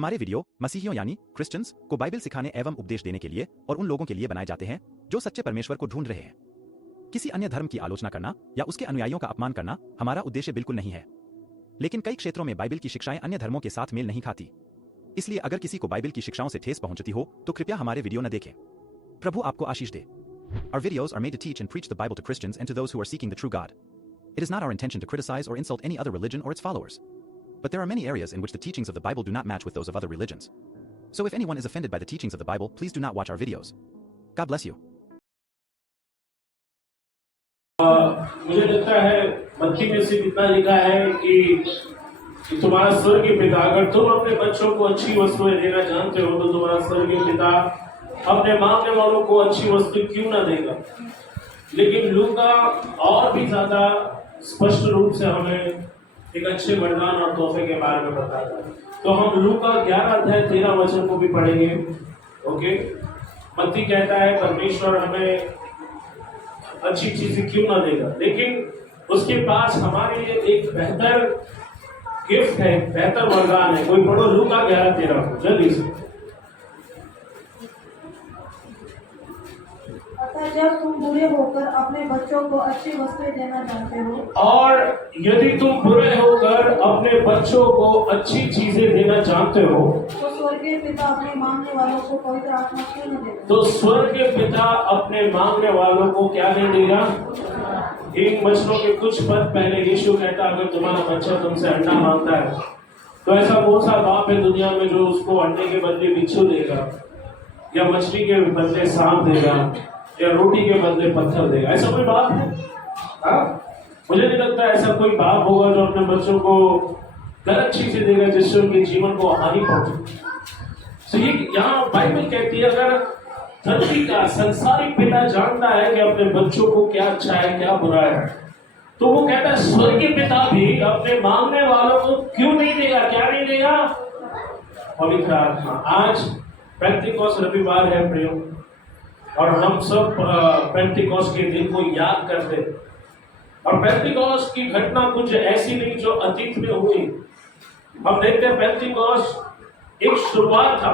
हमारे वीडियो मसीहियों यानी क्रिश्चियंस को बाइबल सिखाने एवं उपदेश देने के लिए और उन लोगों के लिए बनाए जाते हैं जो सच्चे परमेश्वर को ढूंढ रहे हैं। किसी अन्य धर्म की आलोचना करना या उसके अनुयायियों का अपमान करना हमारा उद्देश्य बिल्कुल नहीं है। लेकिन कई क्षेत्रों में बाइबल की शिक्षाएं अन्य धर्मों के साथ मेल नहीं खाती। इसलिए अगर किसी को बाइबल की शिक्षाओं से ठेस पहुंचती हो तो कृपया हमारे वीडियो न देखें। प्रभु आपको आशीष दे। Our videos are made to teach and preach the Bible to Christians and to those who are seeking the true God. It is not our intention to criticize or insult any other religion or its followers. But there are many areas in which the teachings of the Bible do not match with those of other religions. So if anyone is offended by the teachings of the Bible, please do not watch our videos. God bless you. मुझे लगता है मत्ती में से इतना लिखा है कि तुम्हारा स्वर्गीय पिता, अगर तुम अपने बच्चों को अच्छी वस्तुएं देना जानते हो तो तुम्हारा स्वर्गीय पिता अपने मांगने वालों को अच्छी वस्तु क्यों ना देगा। लेकिन लूका और भी ज्यादा स्पष्ट रूप से हमें एक अच्छे वरदान और तोहफे के बारे में बताता है। तो हम लूका 11:13 को भी पढ़ेंगे। ओके, मत्ती कहता है परमेश्वर हमें अच्छी चीजें क्यों ना देगा, लेकिन उसके पास हमारे लिए एक बेहतर गिफ्ट है, बेहतर वरदान है। कोई पढ़ो लूका 11:13 जल्दी से। जब तुम बुरे होकर अपने बच्चों को अच्छी वस्तुएं देना जानते हो, और यदि तुम बुरे होकर अपने बच्चों को अच्छी चीजें देना जानते हो तो स्वर्गीय पिता अपने मांगने वालों को पवित्र आत्मा क्यों न देगा। तो स्वर्गीय पिता अपने मांगने वालों को क्या नहीं देगा। इन वचनों के कुछ पद पहले यीशु कहता, अगर तुम्हारा बच्चा तुमसे अंडा मांगता है तो ऐसा कौन सा बाप है दुनिया में जो उसको अंडे के बदले बिच्छू देगा, या मछली के बदले सांप देगा, या रोटी के बदले पत्थर देगा। ऐसा कोई बाप है? मुझे नहीं लगता ऐसा कोई बाप होगा जो अपने बच्चों को गलत चीजें देगा जिससे उनके जीवन को हानि पहुंचे। तो ये यहाँ बाइबल कहती है, अगर धरती का संसारिक पिता जानता है कि अपने बच्चों को क्या अच्छा है क्या बुरा है, तो वो कहता है स्वर्गीय पिता भी अपने मांगने वालों को क्यों नहीं देगा। क्या नहीं देगा? पवित्र आत्मा। आज पेंटिकॉस्ट रविवार है प्रियो, और हम सब पेंटिकॉस्ट के दिन को याद करते हैं। और पेंटिकॉस्ट की घटना कुछ ऐसी नहीं जो अतीत में हुई। हम देखते हैं पेंटिकॉस्ट एक शुरुआत था,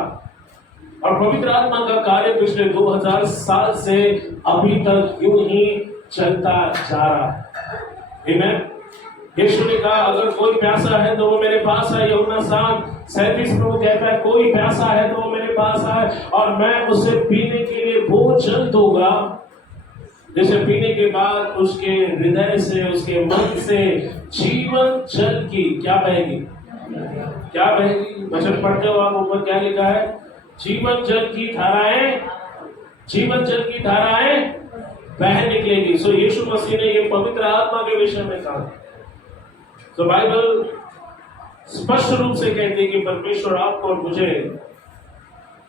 और पवित्र आत्मा का कार्य पिछले 2000 साल से अभी तक यूं ही चलता जा रहा है। आमीन। यीशु ने कहा अगर कोई प्यासा है तो वो मेरे पास आए। यूहन्ना 7:37 में वो कहता है कोई प्यासा है तो वो मेरे पास आए और मैं उसे पीने के लिए वो जल दूंगा जिसे पीने के बाद उसके हृदय से, उसके मन से जीवन जल की क्या बहेगी। क्या बहेगी? वचन पढ़ते हो आप, ऊपर क्या लिखा है? जीवन जल की धाराएं, जीवन जल की धाराएं बह निकलेगी। सो यीशु मसीह ने ये पवित्र आत्मा के विषय में कहा। तो बाइबल स्पष्ट रूप से कहती है कि परमेश्वर आपको और मुझे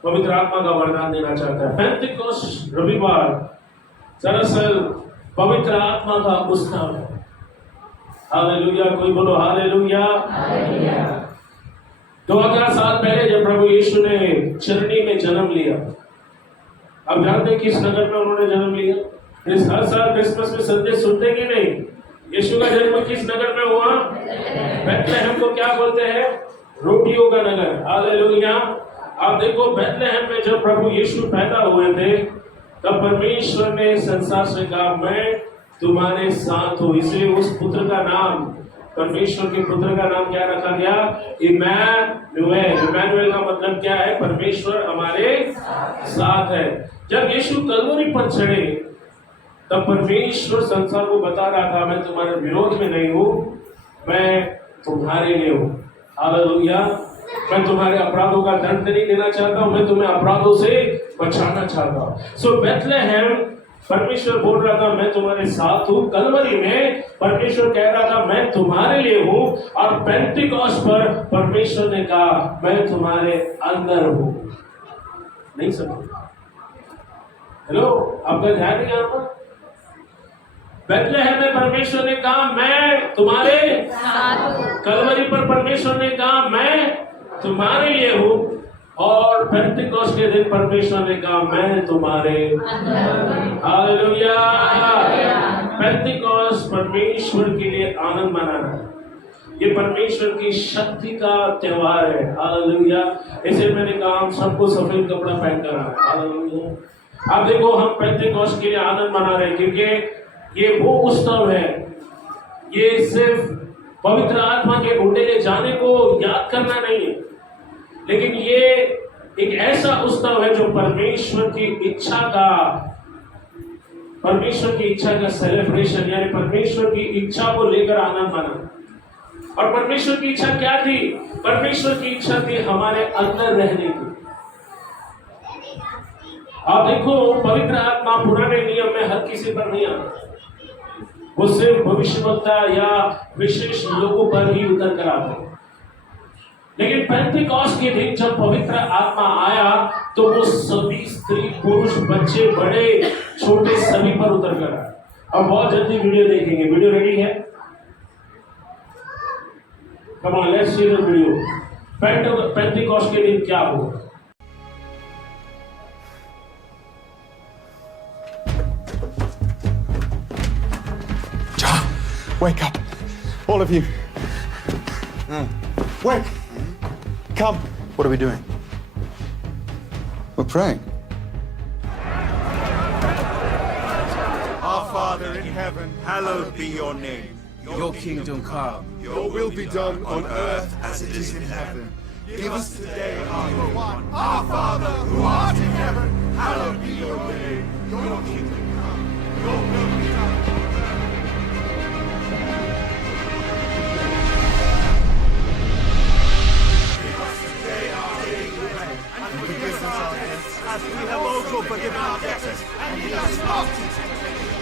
पवित्र आत्मा का वरदान देना चाहता है। पेंटिकॉस्ट रविवार दरअसल पवित्र आत्मा का उत्सव है। हालेलुया। कोई बोलो हालेलुया। 2000 साल पहले जब प्रभु यीशु ने चरनी में जन्म लिया, अब जानते हैं किस नगर में उन्होंने जन्म लिया? इस हर साल क्रिसमस में संदेश सुनते कि नहीं? यीशु का जन्म किस नगर में हुआ? बेथलेहम को क्या बोलते हैं? रोटियों का नगर। हालेलुया। आप देखो बेथलेहम में जब प्रभु यीशु पैदा हुए थे तब परमेश्वर ने संसार से कहा मैं तुम्हारे साथ हूँ। इसलिए उस पुत्र का नाम, परमेश्वर के पुत्र का नाम क्या रखा गया? इम्मानुएल। इम्मानुएल का मतलब क्या है? परमेश्वर हमारे साथ है। जब यीशु कलवरी पर चढ़े तब परमेश्वर संसार को बता रहा था मैं तुम्हारे विरोध में नहीं हूं, मैं तुम्हारे लिए हूं। हालेलुया। मैं तुम्हारे अपराधों का दंड नहीं देना चाहता हूं, मैं तुम्हें अपराधों से बचाना चाहता हूं। सो बेथलेहम परमेश्वर बोल रहा था मैं तुम्हारे साथ हूं। कलवरी में परमेश्वर कह रहा था मैं तुम्हारे लिए हूं। और पेंटिकॉस्ट पर परमेश्वर ने कहा मैं तुम्हारे अंदर हूं। नहीं समझ? हेलो, आपका ध्यान नहीं आता? बेथलेहम में परमेश्वर ने कहा मैं तुम्हारे साथ हूं। कलवरी पर परमेश्वर ने कहा मैं तुम्हारे लिए हूं। और पेंटिकॉस्ट के दिन परमेश्वर ने कहा मैं तुम्हारे अंदर। हालेलुया। पेंटिकॉस्ट परमेश्वर के लिए आनंद मनाना है। ये परमेश्वर की शक्ति का त्योहार है। हालेलुया। इसे मैंने कहा हम सबको सफेद कपड़ा पहन कर आए। हालेलुया। अब देखो हम पेंटेकोस्ट के लिए आनंद मना रहे हैं क्योंकि ये वो उत्सव है, ये सिर्फ पवित्र आत्मा के उंडेले जाने को याद करना नहीं है, लेकिन ये एक ऐसा उत्सव है जो परमेश्वर की इच्छा का सेलिब्रेशन, यानी परमेश्वर की इच्छा को लेकर आनंद मना। और परमेश्वर की इच्छा क्या थी? परमेश्वर की इच्छा थी हमारे अंदर रहने की। आप देखो पवित्र आत्मा पुराने नियम में हर किसी पर नहीं आता, वो सिर्फ भविष्यवक्ता या विशेष लोगों पर ही उतर कर आता है। लेकिन पेंटेकोस्ट के दिन जब पवित्र आत्मा आया तो वो सभी स्त्री पुरुष बच्चे बड़े छोटे सभी पर उतर कर आया। अब बहुत जल्दी वीडियो देखेंगे। वीडियो रेडी है? Come on let's see the video. Pentecost के दिन क्या हुआ? Wake up, all of you. Wake. Come. What are we doing? We're praying. Our Father in heaven, hallowed be your name. Your kingdom come. Your will be done on earth as it is in heaven. Give us today our one. Our Father who art in heaven, hallowed be your name. Your kingdom come. Your will be done on earth. Give us today our daily bread, and forgive us our debts, as we have also forgiven our debtors, and lead us not into temptation.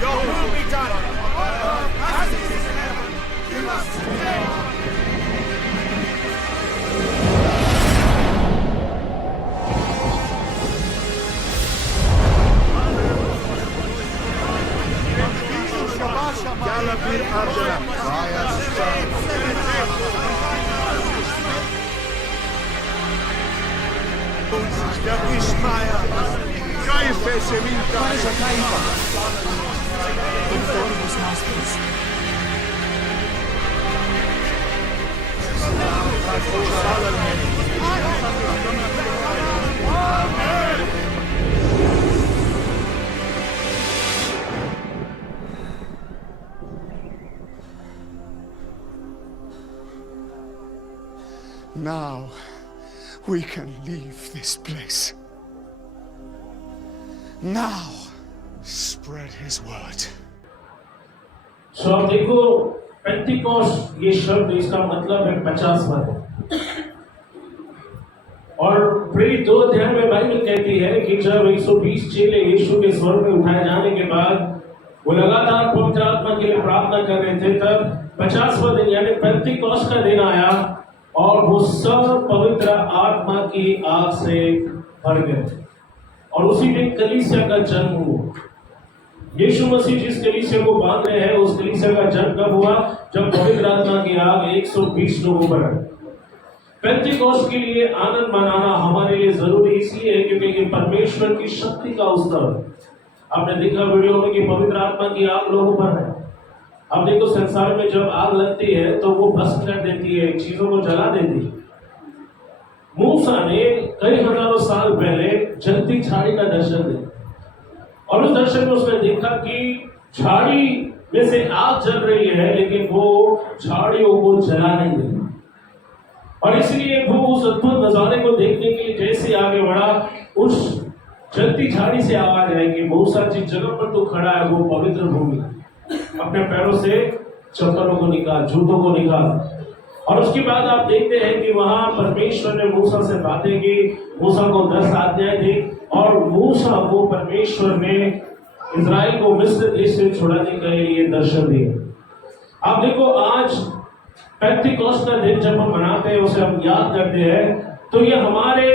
Your will be done on earth as it is in heaven. Give us today. Galabir Arjuna. Ishmael. Caife Seminta. Now we can leave this place. Now spread his word. सो अब देखो Pentecost ये शब्द इसका मतलब है 50 वर्ष। और प्रेरित 2 अध्याय में बाइबल कहती है कि जब 120 चेले यीशु के स्वर्ग में उठाए जाने के बाद वो लगातार पवित्र आत्मा के लिए प्रार्थना कर रहे थे, तब 50वां दिन यानी पेंटेकोस्ट का दिन आया और वो सब पवित्र आत्मा की आग से भर गए। और उसी दिन कलीसिया का जन्म हुआ। यीशु मसीह जिस कलीसिया को बांध रहे हैं उस कलीसिया का जन्म कब हुआ? जब पवित्र आत्मा की आग 120 लोगों पर आई। पेंटेकोस्ट के लिए आनंद मनाना हमारे लिए जरूरी इसलिए है क्योंकि ये परमेश्वर की शक्ति का उत्सव है। आपने देखा वीडियो में कि पवित्र आत्मा की आग लोगों पर है। अब देखो संसार में जब आग लगती है तो वो भस्म कर देती है, चीजों को जला देती है। मूसा ने कई हजारों साल पहले जलती झाड़ी का दर्शन दिया और उस दर्शन में उसने देखा कि झाड़ी में से आग जल रही है लेकिन वो झाड़ियों को जला नहीं रही। और इसलिए वो उस अद्भुत नजारे को देखने के लिए जैसे आगे बढ़ा, उस जलती झाड़ी से आवाज आई कि मूसा जिस जगह पर तू खड़ा है वो पवित्र भूमि, अपने पैरों से चप्पलों को निकाल, जूतों को निकाल। और उसके बाद आप देखते हैं कि वहां परमेश्वर ने मूसा से बातें की, मूसा को 10 आज्ञाएं दी और मूसा को परमेश्वर ने इजराइल को मिस्र देश से छुड़ाने के लिए दर्शन दिए। आप देखो आज पेंटेकोस्ट का दिन जब हम मनाते हैं, उसे हम याद करते हैं, तो ये हमारे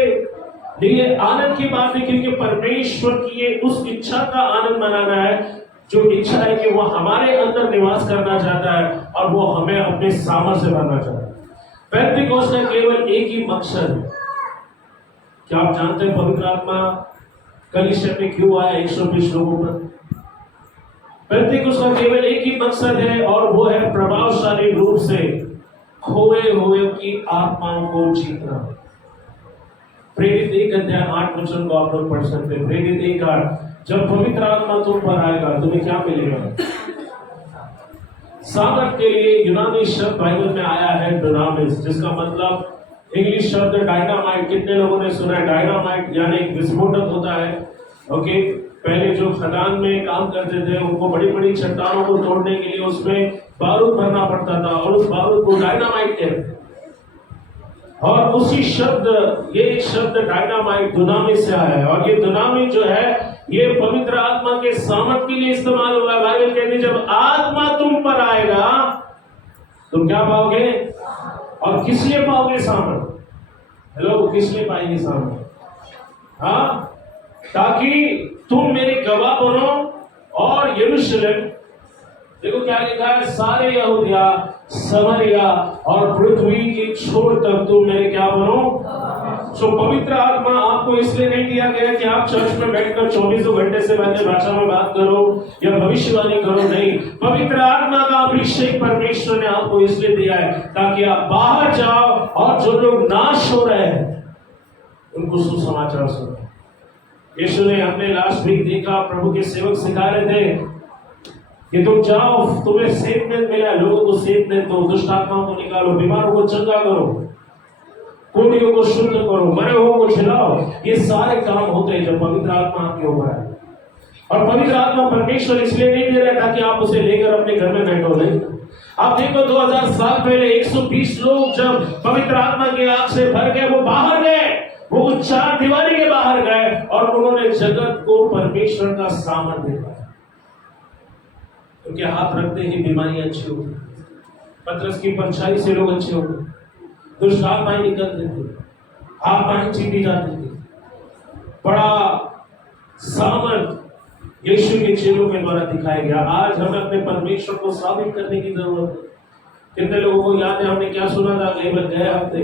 लिए आनंद की बात है क्योंकि परमेश्वर की ये उस इच्छा का आनंद मनाना है जो इच्छा है कि वो हमारे अंदर निवास करना चाहता है और वो हमें अपने सामर्थ्य से भरना चाहता है। पेंटेकोस्ट का केवल एक ही मकसद है, क्या आप जानते हैं पवित्र आत्मा कलीसिया में क्यों आया 120 लोगों पर? पेंतिकुस्त का केवल एक ही मकसद है और वो है प्रभावशाली रूप से खोए हुए की आत्माओं को जीतना। प्रेरित 1:8 को आप लोग पढ़ सकते हैं। प्रेरित 1:8, जब पवित्र आत्मा तुम पर आएगा तुम्हें क्या मिलेगा? सामर्थ के लिए यूनानी शब्द बाइबल में आया है डुनामिस, जिसका मतलब इंग्लिश शब्द डायनामाइट। कितने लोगों ने सुना है डायनामाइट यानी एक विस्फोटक होता है? ओके, पहले जो खदान में काम करते थे उनको बड़ी बड़ी चट्टानों को तोड़ने के लिए उसमें बारूद भरना पड़ता था और उस बारूद को डायनामाइट कहते। और उसी शब्द, ये एक शब्द डायनामाइट दुनामिस से आया है। और ये दुनामिस जो है ये पवित्र आत्मा के सामर्थ के लिए इस्तेमाल हुआ है। बाइबल कहती है जब आत्मा तुम पर आएगा तुम क्या पाओगे? और किस लिए पाओगे सामर्थ? हेलो, किस लिए पाएंगे सामर्थ? हाँ, ताकि तुम मेरे गवाह बनो और यरूशलेम, देखो क्या लिखा है, सारे यहूदिया, समरिया और पृथ्वी के छोर तक तुम मेरे क्या बनो। सो पवित्र आत्मा आपको इसलिए नहीं दिया गया कि आप चर्च में बैठकर 24 घंटे से अन्य भाषा में बात करो या भविष्यवाणी करो। नहीं, पवित्र आत्मा का अभिषेक परमेश्वर ने आपको इसलिए दिया है ताकि आप बाहर जाओ और जो लोग नाश हो रहे हैं उनको सुसमाचार सुनो। यीशु ने हमने लास्ट वीक देखा, प्रभु के सेवक सिखा रहे थे कि तुम जाओ, तुम्हें सेवमेंट मिला है, लोगों को सेवमेंट दो, दुष्ट आत्माओं को निकालो, बीमारों को चंगा करो, कुंडियों को शुद्ध करो, मरे हुओं को खिलाओ। ये सारे काम होते हैं जब पवित्र आत्मा आपके ऊपर है। और पवित्र आत्मा परमेश्वर इसलिए नहीं दे रहा ताकि आप उसे लेकर अपने घर में बैठो। नहीं, आप देखो 2000 साल पहले 120 लोग जब पवित्र आत्मा की आग से भर गए, वो बाहर गए, वो चार दीवारी के बाहर गए और उन्होंने जगत को परमेश्वर का सामर्थ्य देखा। उनके हाथ रखते ही बीमारियां अच्छी होती, पतरस की परछाई से लोग अच्छे होते, दुष्ट आत्माएं निकलते थे, आत्माएं जीती जाती थी। बड़ा सामर्थ यीशु के चेलों के द्वारा दिखाया गया। आज हमें अपने परमेश्वर को साबित करने की जरूरत है। कितने लोगों को याद है हमने क्या सुना था गए हफ्ते?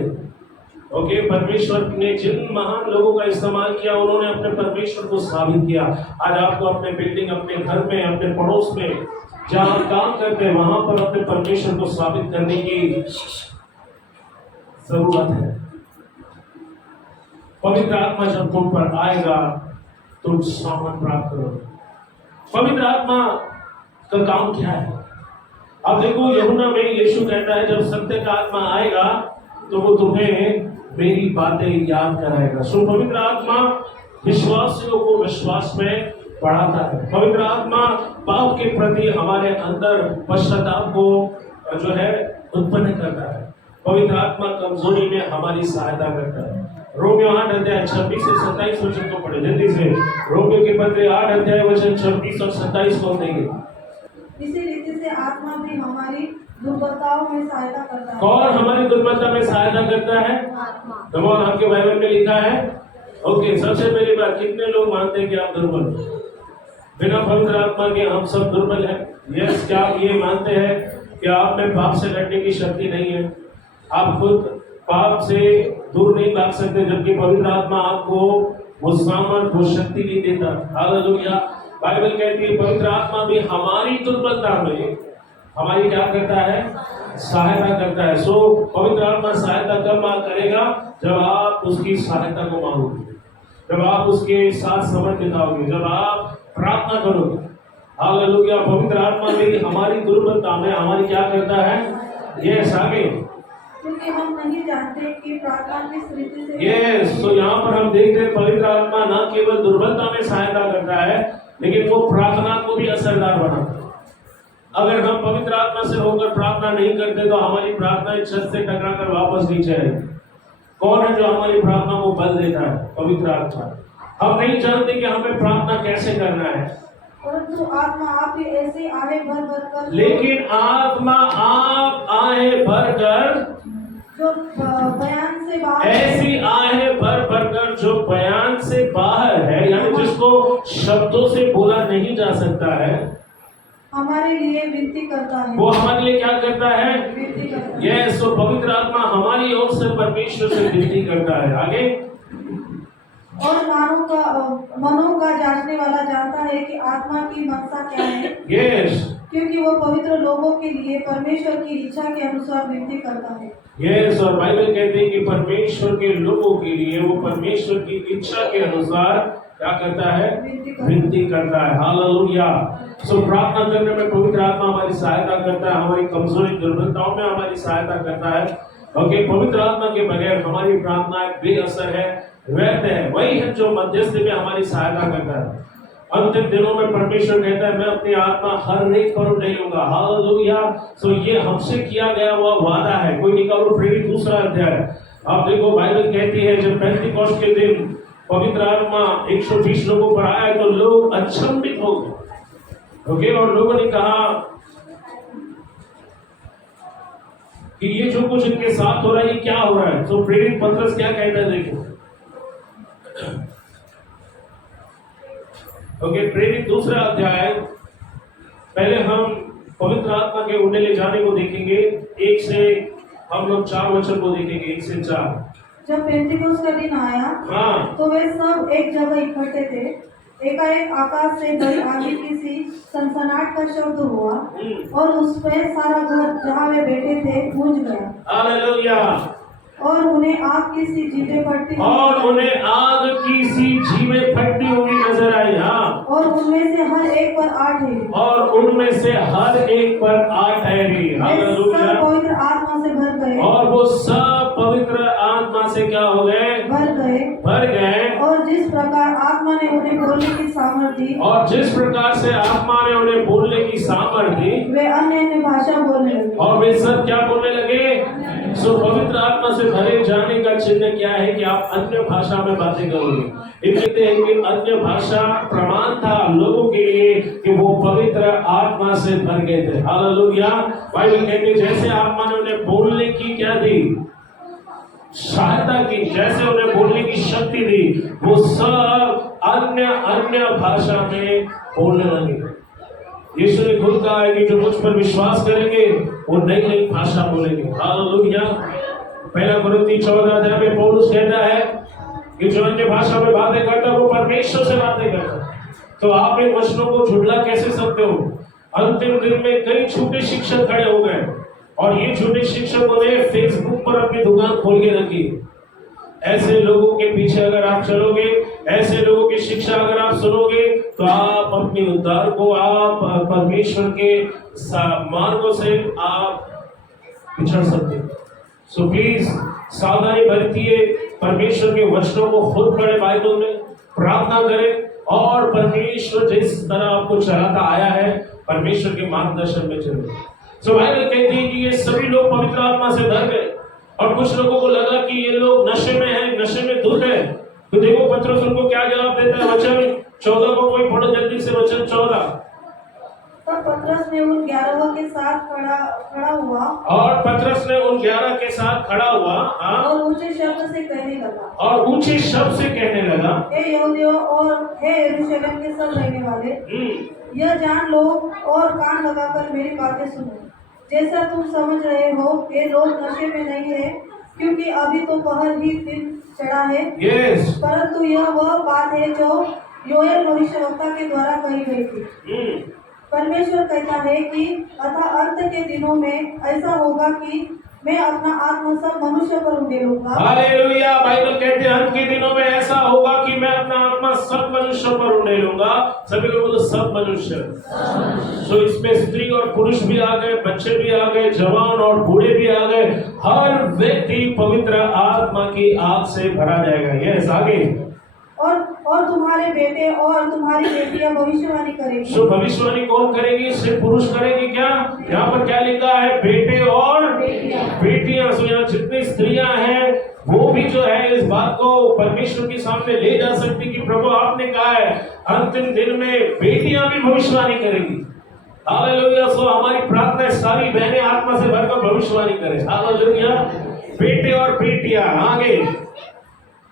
ओके, परमेश्वर ने जिन महान लोगों का इस्तेमाल किया उन्होंने अपने परमेश्वर को साबित किया। आज आपको अपने बिल्डिंग, अपने घर में, अपने पड़ोस में जहां आप काम करते हैं वहां पर अपने परमेश्वर को साबित करने की जरूरत है। पवित्र आत्मा जब तुम पर आएगा तुम सामर्थ प्राप्त करोगे। पवित्र आत्मा का काम क्या है? अब देखो यूहन्ना में यीशु कहता है जब सत्य का आत्मा आएगा तो वो तुम्हें मेरी बातें याद कराएगा। सो पवित्र आत्मा विश्वासियों को विश्वास में बढ़ाता है। पवित्र आत्मा पाप के प्रति हमारे अंदर पश्चाताप को जो है उत्पन्न करता है। पवित्र आत्मा कमजोरी में हमारी सहायता करता है। रोमियो 8:26 से 27 वचन को पढ़े जल्दी से। रोमियो के पत्र 8 वचन 26 और 27 को देंगे। इसी रीति से आत्मा भी हमारी दुर्बलताओं में सहायता करता है। कौन हमारी दुर्बलता में सहायता करता है? आत्मा। आपके बाइबल में लिखा है। ओके, सबसे पहली बात, कितने लोग मानते हैं कि आप दुर्बल? बिना पवित्र आत्मा के हम सब दुर्बल हैं। यस, क्या आप ये मानते हैं कि आप में पाप से लड़ने की शक्ति नहीं है? आप खुद पाप से दूर नहीं भाग सकते, जबकि पवित्र आत्मा आपको वो सामर्थ, वो शक्ति नहीं देता। हालेलुया। बाइबल कहती है पवित्र आत्मा भी हमारी दुर्बलता में हमारी क्या करता है? सहायता करता है। सो पवित्र आत्मा सहायता कब करेगा? जब आप उसकी सहायता को मांगोगे, जब आप उसके साथ समय बिताओगे, जब आप प्रार्थना करोगे। हालेलुया। पवित्र आत्मा भी हमारी दुर्बलता में हमारी क्या करता है? यस, आगे। क्योंकि हम नहीं जानते कि प्रार्थना किस रीति से। यस, तो यहाँ पर हम देखते हैं पवित्र आत्मा न केवल दुर्बलता में सहायता करता है लेकिन वो प्रार्थना को भी असरदार बनाता है। अगर हम पवित्र आत्मा से होकर प्रार्थना नहीं करते तो हमारी प्रार्थना छत से टकरा कर वापस नीचे आएगी। कौन है जो हमारी प्रार्थना को बल देता है? पवित्र आत्मा। हम नहीं जानते कि हमें प्रार्थना कैसे करना है, परंतु आत्मा आप ही ऐसे आहे भर भर कर, लेकिन आत्मा आप आहे भर कर, जो बयान से बाहर, ऐसी आहे भर भर कर जो बयान से बाहर है, यानी जिसको शब्दों से बोला नहीं जा सकता है, हमारे लिए विनती करता है। वो हमारे लिए क्या करता है? विनती करता है। यस, तो पवित्र आत्मा हमारी ओर से परमेश्वर से विनती करता है। आगे और मनों का जांचने वाला जानता है कि आत्मा की मनसा क्या है, यस क्योंकि वो पवित्र लोगों के लिए परमेश्वर की इच्छा के अनुसार विनती करता है। यस और बाइबल कहते हैं कि परमेश्वर के लोगों के लिए वो परमेश्वर की इच्छा के अनुसार क्या करता है, विनती करता है। हालेलुया। सो प्रार्थना करने में पवित्र आत्मा हमारी सहायता करता है, हमारी कमजोरी दुर्बलताओं में हमारी सहायता करता है। ओके, पवित्र आत्मा के बगैर हमारी प्रार्थना बेअसर है, व्यर्थ है। वही है जो मध्यस्थी में हमारी सहायता करता है। अंतिम दिनों में परमेश्वर कहता है मैं अपनी आत्मा हर एक पर उड़ेलूंगा। हालेलुया। सो ये हमसे किया गया हुआ वादा है। कोई निकालो प्रेरित 2 अध्याय। आप देखो बाइबल कहती है जब पेंटिकॉस्ट के दिन पवित्र आत्मा 120 लोगों पर आया तो लोग अचंभित हो गए। ओके, और लोगों ने कहा कि ये जो कुछ इनके साथ हो रहा है ये क्या हो रहा है। तो प्रेरित पतरस क्या कहता है देखो। ओके, प्रेरित 2 अध्याय। पहले हम पवित्र आत्मा के उड़ने जाने को देखेंगे। 1 से हम लोग 4 वचन को देखेंगे, 1 से 4। जब पेंटिकोस्त का दिन आया हाँ तो वे सब एक जगह इकट्ठे थे। एकाएक आकाश से बड़ी आंधी की सी सनसनाहट का शब्द हुआ और उस पर सारा घर जहाँ वे बैठे थे गूंज गया। हालेलुया। और उन्हें आग की सी जीभें फटती हुई नजर आई। हाँ, और उनमें से हर एक पर 8 ठहरी। और उनमें से हर एक पर 8 ठहरी। वे सब हालेलुया। पवित्र आत्मा से भर गए। और वो सब पवित्र आत्मा से क्या हो गए, भर गए। और जिस प्रकार आत्मा ने उन्हें बोलने की सामर्थ्य दी, और जिस प्रकार से आत्मा ने उन्हें बोलने की सामर्थ्य दी, वे अन्य अन्य भाषा बोलने लगे। और वे सब क्या बोलने लगे। सो पवित्र आत्मा से भरे जाने का चिन्ह क्या है कि आप अन्य भाषा में बातें करोगे। कहते हैं कि अन्य भाषा प्रमाण था लोगों के लिए कि वो पवित्र आत्मा से भर गए थे। हालेलुया। बाइबल कहते हैं जैसे आत्मा ने उन्हें बोलने की क्या दी, सहायता की, जैसे उन्हें बोलने की शक्ति दी, वो सब अन्य भाषा में बोलने लगे। यीशु ने खुद कहा है कि जो मुझ पर विश्वास करेंगे वो नई नई भाषा बोलेंगे। हालेलुया। 1 कुरिन्थी 14 अध्याय में पौलुस कहता है कि जो अन्य भाषा में बातें करता है वो परमेश्वर से बातें करता है। तो आप इन वचनों को झुठला कैसे सकते हो। अंतिम दिन में कई झूठे शिक्षक खड़े हो गए और ये झूठे शिक्षकों ने फेसबुक पर अपनी दुकान खोल के रखी। ऐसे लोगों के पीछे अगर आप चलोगे, ऐसे लोगों की शिक्षा अगर आप सुनोगे तो आप अपने उद्धार को, आप परमेश्वर के मार्गों से आप पिछड़ सकते हैं। सो प्लीज सावधानी बरतिए, परमेश्वर के वचनों को खुद पढ़े, बाइबल में प्रार्थना करें और परमेश्वर जिस तरह आपको चलाता आया है परमेश्वर के मार्गदर्शन में चले। सो बाइबल कहती है कि ये सभी लोग पवित्र आत्मा से भर गए और कुछ लोगों को लगा कि ये लोग नशे में हैं, नशे में धुत है। तो देखो पतरस उनको क्या जवाब देता है। वचन 14 को कोई पढ़ो जल्दी से। वचन 14। तब पतरस ने उन 11 के साथ खड़ा हुआ और पतरस ने उन 11 के साथ खड़ा हुआ। हाँ, और ऊंचे शब्द से कहने लगा, और ऊंचे शब्द से कहने लगा, हे यहूदियों और हे यरूशलेम के सब रहने वाले, यह जान लो और कान लगाकर मेरी बातें सुनो। जैसा तुम समझ रहे हो ये लोग नशे में नहीं है, क्योंकि अभी तो पहर ही दिन चढ़ा है। परंतु यह वह बात है जो योएल भविष्यवक्ता के द्वारा कही गई थी। परमेश्वर कहता है कि अतः अंत के दिनों में ऐसा होगा कि मैं अपना आत्मा सब मनुष्य पर उड़ेलूंगा। हालेलुया। बाइबल कहते हैं अंत के दिनों में ऐसा होगा कि मैं अपना आत्मा सब मनुष्यों पर उड़ेलूंगा। सभी लोगों को सब मनुष्य। सो इसमें स्त्री और पुरुष भी आ गए, बच्चे भी आ गए, जवान और बूढ़े भी आ गए। हर व्यक्ति पवित्र आत्मा की आग से भरा जाएगा। यस, आगे। और तुम्हारे बेटे और तुम्हारी बेटियां भविष्यवाणी करेंगी। सो भविष्यवाणी कौन करेगी, सिर्फ पुरुष करेंगे क्या। यहाँ पर क्या लिखा है, बेटे और बेटियां। सो यहाँ जितनी स्त्रियां हैं वो भी जो है इस बात को परमेश्वर के सामने ले जा सकती कि प्रभु आपने कहा है अंतिम दिन में बेटियां भी भविष्यवाणी करेंगी। हालेलुया। सो हमारी प्रार्थना है सारी बहनें आत्मा से भरकर भविष्यवाणी करें। हालेलुया। बेटे और बेटियां। आगे।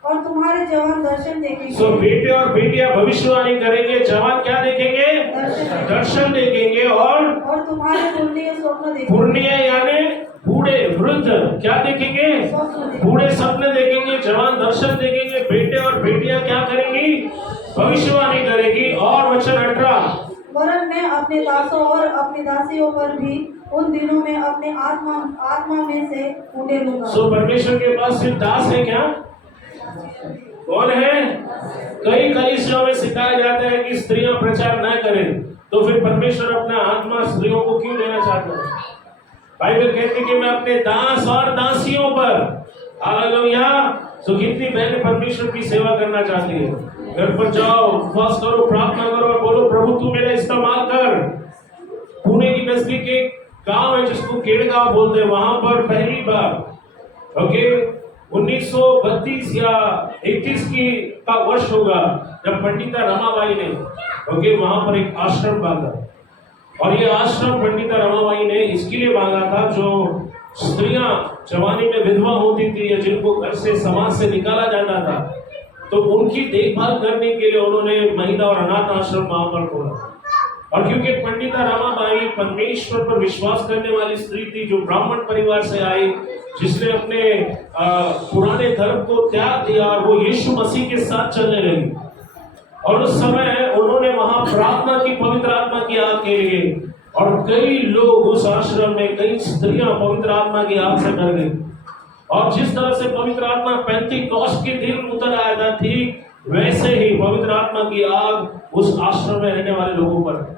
और तुम्हारे जवान दर्शन देखेंगे। सो बेटे और बेटियां भविष्यवाणी करेंगे, जवान क्या देखेंगे, दर्शन देखेंगे। और तुम्हारे पुण्य स्वप्न देखेंगे। पुण्य यानी बूढ़े वृद्ध क्या देखेंगे, बूढ़े सपने देखेंगे, जवान दर्शन देखेंगे। बेटे और बेटियां क्या भविष्यवाणी करेगी। और वचन 18, वरन मैं अपने दासों और अपनी दासियों पर भी उन दिनों में अपने आत्मा में से उंडेलूंगा। सो परमेश्वर के पास सिर्फ दास है क्या? कौन है? कई कलीसियों में सिखाया जाता है कि स्त्रियां प्रचार न करें, तो फिर परमेश्वर अपना आत्मा स्त्रियों को क्यों देना चाहता है? बाइबल कहती है कि मैं अपने दास और दासियों पर, हालेलुया। सो कितनी बहनें परमेश्वर की सेवा करना चाहती है? घर पर जाओ, उपवास करो, प्रार्थना करो और बोलो प्रभु तू मेरा इस्तेमाल कर। पुणे की नजदीक एक गांव है जिसको केड़गांव बोलते हैं, वहां पर पहली बार 1932 या 31 की का वर्ष होगा जब पंडिता रमाबाई ने वहां पर एक आश्रम बांधा। और ये आश्रम पंडिता रमाबाई ने इसके लिए बांधा था, जो स्त्रियां जवानी में विधवा होती थी या जिनको घर से समाज से निकाला जाता था, तो उनकी देखभाल करने के लिए उन्होंने महिला और अनाथ आश्रम वहां पर खोला। और क्योंकि पंडिता रमाबाई परमेश्वर पर विश्वास करने वाली स्त्री थी, जो ब्राह्मण परिवार से आई, जिसने अपने पुराने धर्म को त्याग दिया और वो यीशु मसीह के साथ चलने लगी। और उस समय उन्होंने वहां प्रार्थना की पवित्र आत्मा की आग के लिए, और कई लोग उस आश्रम में, कई स्त्रियां पवित्र आत्मा की आग से डर गई। और जिस तरह से पवित्र आत्मा पेंतीकोस्त के दिन उतर आया था, ठीक वैसे ही पवित्र आत्मा की आग उस आश्रम में रहने वाले लोगों पर।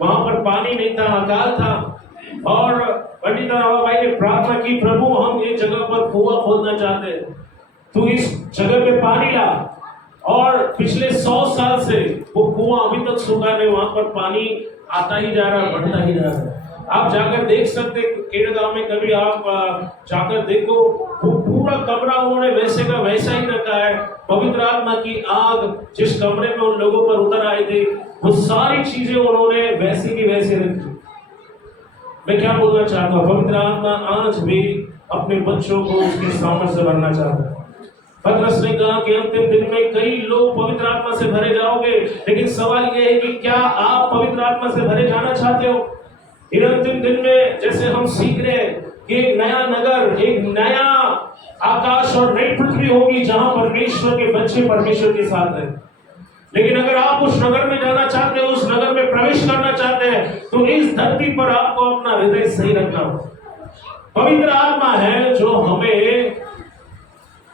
वहां पर पानी नहीं था, अकाल था, और पंडिता रमाबाई ने प्रार्थना की, प्रभु हम एक जगह पर कुआं खोदना चाहते हैं, तू इस जगह पे पानी ला। और पिछले 100 साल से वो कुआं अभी तक सूखा नहीं, वहां पर पानी आता ही जा रहा है, बढ़ता ही जा रहा है। आप जाकर देख सकते, केड़गांव में कभी आप जाकर देखो, वो पूरा कमरा उन्होंने वैसे का वैसा ही रखा है। पवित्र आत्मा की आग जिस कमरे में उन लोगों पर उतर आई थी, वो सारी चीजें उन्होंने वैसी की वैसे रखी। मैं क्या बोलना चाहता हूँ, पवित्र आत्मा आज भी अपने बच्चों को उसके सामर्थ्य से भरना चाहता है। पतरस ने कहा कि अंतिम दिन में कई लोग पवित्र आत्मा से भरे जाओगे, लेकिन सवाल यह है कि क्या आप पवित्र आत्मा से भरे जाना चाहते हो? इन अंतिम दिन में जैसे हम सीख रहे हैं कि एक नया नगर, एक नया आकाश और नई पृथ्वी होगी जहां परमेश्वर के बच्चे परमेश्वर के साथ हैं। लेकिन अगर आप उस नगर में जाना चाहते हो, उस नगर में प्रवेश करना चाहते हैं, तो इस धरती पर आपको अपना हृदय सही रखना होगा। पवित्र आत्मा है जो हमें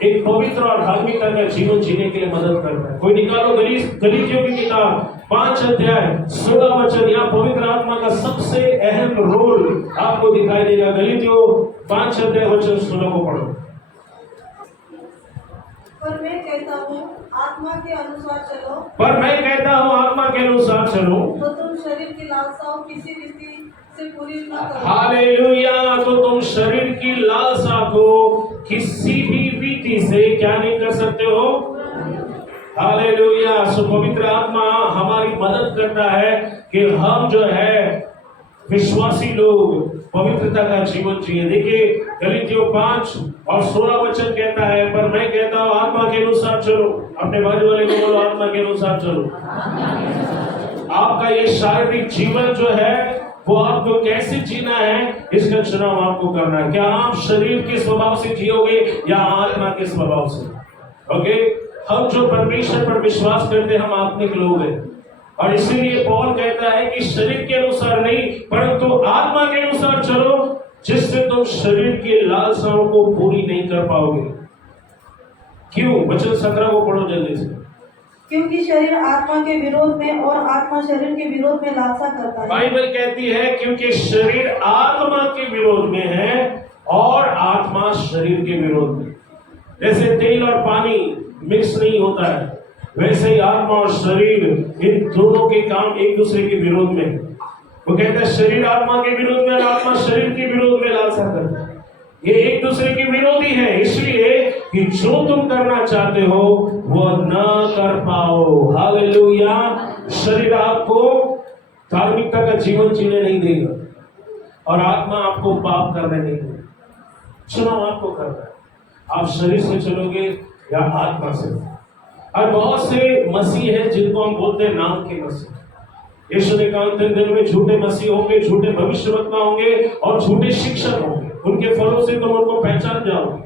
एक पवित्र और धार्मिकता का जीवन जीने के लिए मदद करता है। कोई निकालो गलीतियों की किताब 5 अध्याय 16 वचन, यहाँ पवित्र आत्मा का सबसे अहम रोल आपको दिखाई देगा। गलीतियों 5 अध्याय वचन 16 को पढ़ो। पर मैं कहता हूँ आत्मा के अनुसार चलो, आत्मा के अनुसार चलो, तो तुम शरीर की लालसाओं किसी रीति से पूरी न करो। हालेलुया। तो तुम शरीर की लालसा को किसी भी रीति से क्या नहीं कर सकते हो? हालेलुया। सो पवित्र आत्मा हमारी मदद करता है कि हम जो है विश्वासी लोग पवित्रता का जीवन जिए। देखिए गलीतियों 5 और 16 वचन कहता है, पर मैं कहता हूँ आत्मा के अनुसार चलो। अपने बाजू वाले को बोलो, आत्मा के अनुसार चलो। आपका ये शारीरिक जीवन जो है वो आपको कैसे जीना है, इसका चुनाव आपको करना है। क्या आप शरीर के स्वभाव से जियोगे या आत्मा के स्वभाव से? ओके, हम जो परमेश्वर पर विश्वास करते हैं, हम आत्मिक लोग हैं। और इसीलिए पौल कहता है कि शरीर के अनुसार नहीं, परंतु आत्मा के अनुसार चलो, जिससे तुम शरीर की लालसाओं को पूरी नहीं कर पाओगे। क्यों? वचन 17 को पढ़ो जल्दी से। क्योंकि शरीर आत्मा के विरोध में और आत्मा शरीर के विरोध में लालसा करता है। बाइबल कहती है क्योंकि शरीर आत्मा के विरोध में है और आत्मा शरीर के विरोध में। जैसे तेल और पानी मिक्स नहीं होता है, वैसे ही आत्मा और शरीर, इन दोनों के काम एक दूसरे के विरोध में। वो कहता है शरीर आत्मा के विरोध में और आत्मा शरीर के विरोध में लालसा करता है। ये एक दूसरे के विरोधी हैं, इसलिए कि जो तुम करना चाहते हो वो न कर पाओ। हालेलुया। शरीर आपको धार्मिकता का जीवन जीने नहीं देगा और आत्मा आपको पाप करने नहीं देगा। चुनाव आपको करना है, आप शरीर से चलोगे या आत्मा से। और बहुत से मसीह हैं जिनको हम बोलते हैं नाम के मसीह। यीशु ने कहा अंतिम दिन में झूठे मसीह होंगे, झूठे भविष्यवक्ता होंगे और झूठे शिक्षक होंगे। उनके फलों से तुम उनको पहचान जाओगे।